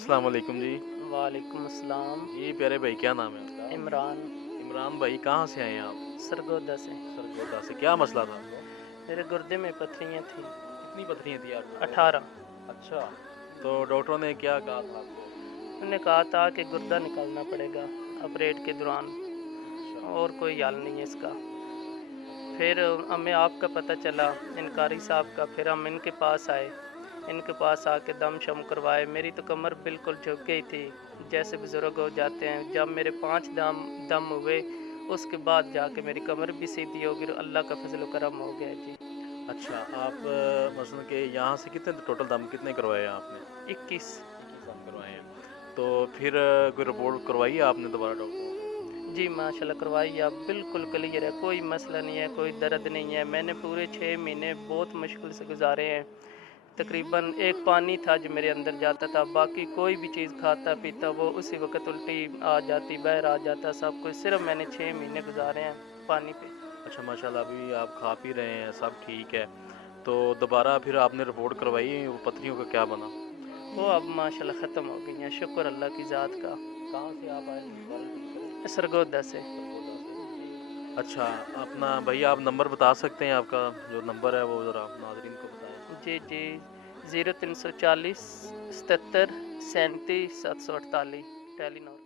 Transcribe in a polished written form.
अस्सलाम वालेकुम जी। वालेकुम अस्सलाम। जी प्यारे भाई, क्या नाम है आपका? इमरान। इमरान भाई, कहाँ से आए हैं आप? सरगोदा से। सरगोदा से। क्या मसला था आपको? मेरे गुर्दे में पथरियाँ थी। कितनी पथरियाँ थी आपको? 18। अच्छा, तो डॉक्टरों ने क्या कहा था आपको? उन्होंने कहा था कि गुर्दा निकालना पड़ेगा ऑपरेट के दौरान, अच्छा। और कोई हल नहीं है इसका। फिर हमें आपका पता चला, इनकारी साहब का। फिर हम इनके पास आए। इनके पास आके दम शम करवाए। मेरी तो कमर बिल्कुल झुक गई थी, जैसे बुज़ुर्ग हो जाते हैं। जब मेरे 5 दम दम हुए, उसके बाद जाके मेरी कमर भी सीधी हो गई। अल्लाह का फजल व करम हो गया जी। अच्छा, आप मसलन के यहाँ से कितने टोटल दम कितने करवाए हैं आपने? 21। 21 दम करवाए हैं। तो फिर कोई रिपोर्ट करवाई है आपने दोबारा डॉक्टरों से? जी माशाल्लाह करवाई। आप बिल्कुल क्लियर है, कोई मसला नहीं है, कोई दर्द नहीं है। मैंने पूरे 6 महीने बहुत मुश्किल से गुजारे हैं। तकरीबन एक पानी था जो मेरे अंदर जाता था, बाकी कोई भी चीज़ खाता पीता वो उसी वक्त उल्टी आ जाती, बाहर आ जाता सब कुछ। सिर्फ मैंने 6 महीने गुजारे हैं पानी पे। अच्छा माशाल्लाह, अभी आप खा पी रहे हैं, सब ठीक है। तो दोबारा फिर आपने रिपोर्ट करवाई, वो पथरियों का क्या बना? वो अब माशाल्लाह ख़त्म हो गई हैं, शुक्र अल्लाह की ज़ात का। कहाँ से आप आए हैं? दोबारा रिपीट करें। सरगोदा से। सरगोदा से। अच्छा, अपना भैया आप नंबर बता सकते हैं आपका? जो नंबर है वो ज़रा नाज़रीन को बताएं। जी जी। 0340 77 37 748 टेलीनॉर।